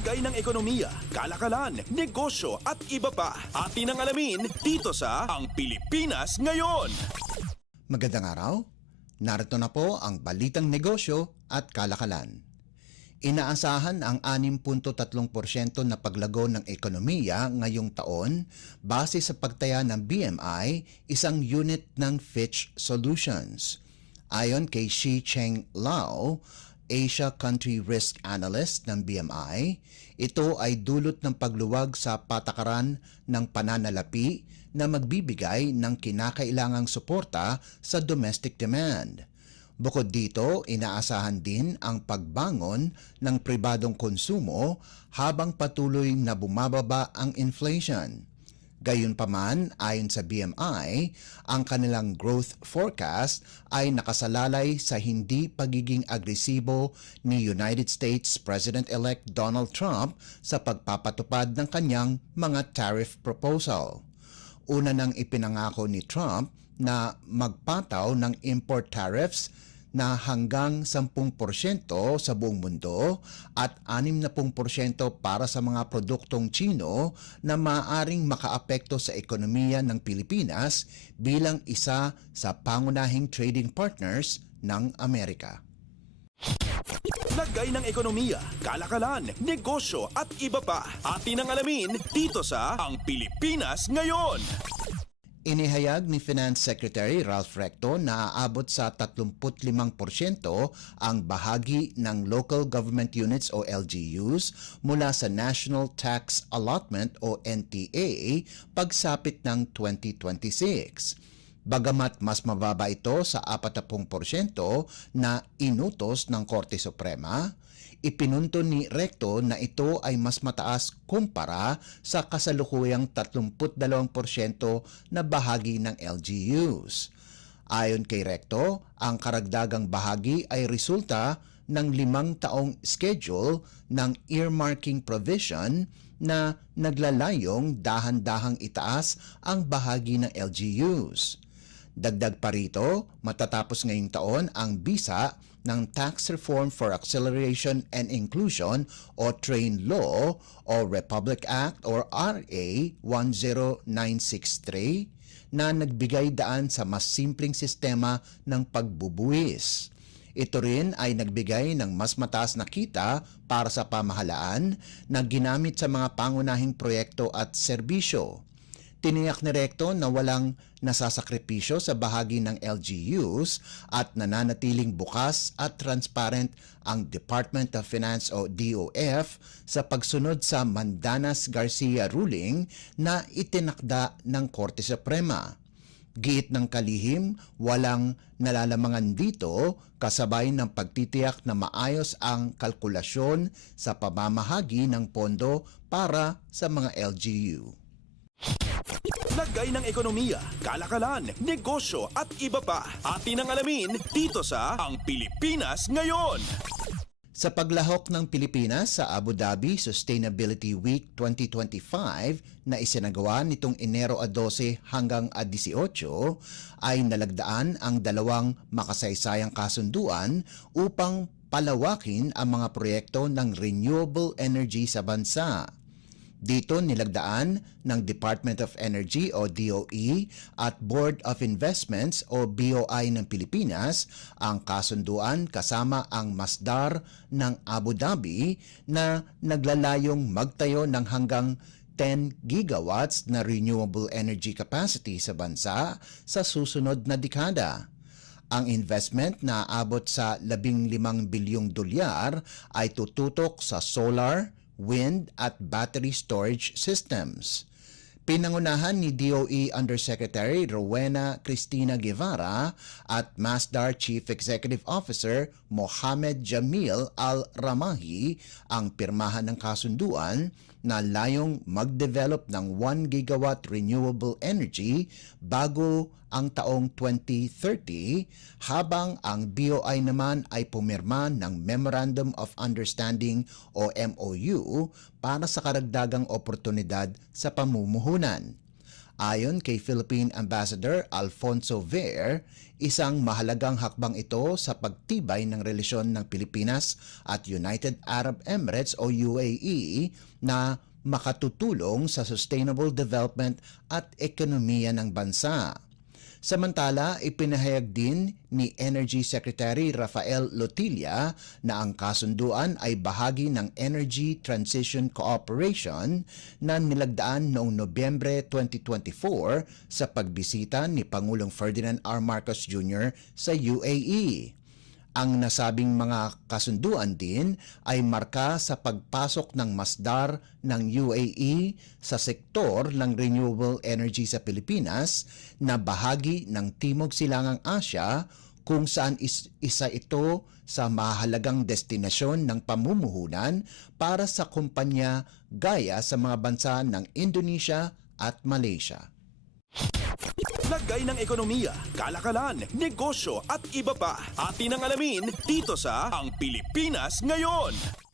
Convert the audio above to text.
Lagay ng ekonomiya, kalakalan, negosyo at iba pa. Atin ang alamin dito sa Ang Pilipinas Ngayon. Magandang araw. Narito na po ang balitang negosyo at kalakalan. Inaasahan ang 6.3% na paglago ng ekonomiya ngayong taon base sa pagtaya ng BMI, isang unit ng Fitch Solutions. Ayon kay Shi Cheng Lao, Asia Country Risk Analyst ng BMI, ito ay dulot ng pagluwag sa patakaran ng pananalapi na magbibigay ng kinakailangang suporta sa domestic demand. Bukod dito, inaasahan din ang pagbangon ng pribadong konsumo habang patuloy na bumababa ang inflation. Gayunpaman, ayon sa BMI, ang kanilang growth forecast ay nakasalalay sa hindi pagiging agresibo ni United States President-elect Donald Trump sa pagpapatupad ng kanyang mga tariff proposal. Una nang ipinangako ni Trump na magpataw ng import tariffs na hanggang 10% sa buong mundo at 60% para sa mga produktong Tsino na maaaring makaapekto sa ekonomiya ng Pilipinas bilang isa sa pangunahing trading partners ng Amerika. Lagay ng ekonomiya, kalakalan, negosyo at iba pa. Atin ang alamin dito sa Ang Pilipinas Ngayon. Inihayag ni Finance Secretary Ralph Recto na aabot sa 35% ang bahagi ng Local Government Units o LGUs mula sa National Tax Allotment o NTA pagsapit ng 2026. Bagamat mas mababa ito sa 40% na inutos ng Korte Suprema, ipinunto ni Recto na ito ay mas mataas kumpara sa kasalukuyang 32% na bahagi ng LGUs. Ayon kay Recto, ang karagdagang bahagi ay resulta ng 5 taong schedule ng earmarking provision na naglalayong dahan-dahang itaas ang bahagi ng LGUs. Dagdag pa rito, matatapos ngayong taon ang bisa ng Tax Reform for Acceleration and Inclusion o TRAIN Law o Republic Act or RA 10963 na nagbigay daan sa mas simpleng sistema ng pagbubuwis. Ito rin ay nagbigay ng mas mataas na kita para sa pamahalaan na ginamit sa mga pangunahing proyekto at serbisyo. Tiniyak ni Recto na walang nasasakripisyo sa bahagi ng LGUs at nananatiling bukas at transparent ang Department of Finance o DOF sa pagsunod sa Mandanas-Garcia ruling na itinakda ng Korte Suprema. Giit ng kalihim, walang nalalamangan dito kasabay ng pagtitiyak na maayos ang kalkulasyon sa pamamahagi ng pondo para sa mga LGU. Lagay ng ekonomiya, kalakalan, negosyo at iba pa. Atin ang alamin dito sa Ang Pilipinas Ngayon. Sa paglahok ng Pilipinas sa Abu Dhabi Sustainability Week 2025 na isinagawa nitong Enero 12 hanggang 18 ay nalagdaan ang dalawang makasaysayang kasunduan upang palawakin ang mga proyekto ng renewable energy sa bansa. Dito nilagdaan ng Department of Energy o DOE at Board of Investments o BOI ng Pilipinas ang kasunduan kasama ang Masdar ng Abu Dhabi na naglalayong magtayo ng hanggang 10 gigawatts na renewable energy capacity sa bansa sa susunod na dekada. Ang investment na aabot sa 15 bilyong dolyar ay tututok sa solar, wind at battery storage systems. Pinangunahan ni DOE Undersecretary Rowena Cristina Guevara at Masdar Chief Executive Officer Mohamed Jamil Al-Ramahi ang pirmahan ng kasunduan na layong mag-develop ng 1 gigawatt renewable energy bago ang taong 2030 habang ang BOI naman ay pumirma ng Memorandum of Understanding o MOU para sa karagdagang oportunidad sa pamumuhunan. Ayon kay Philippine Ambassador Alfonso Ver, isang mahalagang hakbang ito sa pagtibay ng relasyon ng Pilipinas at United Arab Emirates o UAE na makatutulong sa sustainable development at ekonomiya ng bansa. Samantala, ipinahayag din ni Energy Secretary Rafael Lotilla na ang kasunduan ay bahagi ng Energy Transition Cooperation na nilagdaan noong Nobyembre 2024 sa pagbisita ni Pangulong Ferdinand R. Marcos Jr. sa UAE. Ang nasabing mga kasunduan din ay marka sa pagpasok ng masdar ng UAE sa sektor ng renewable energy sa Pilipinas na bahagi ng Timog Silangang Asya kung saan isa ito sa mahalagang destinasyon ng pamumuhunan para sa kumpanya gaya sa mga bansa ng Indonesia at Malaysia. Lagay ng ekonomiya, kalakalan, negosyo at iba pa. Atin ang alamin dito sa Ang Pilipinas Ngayon.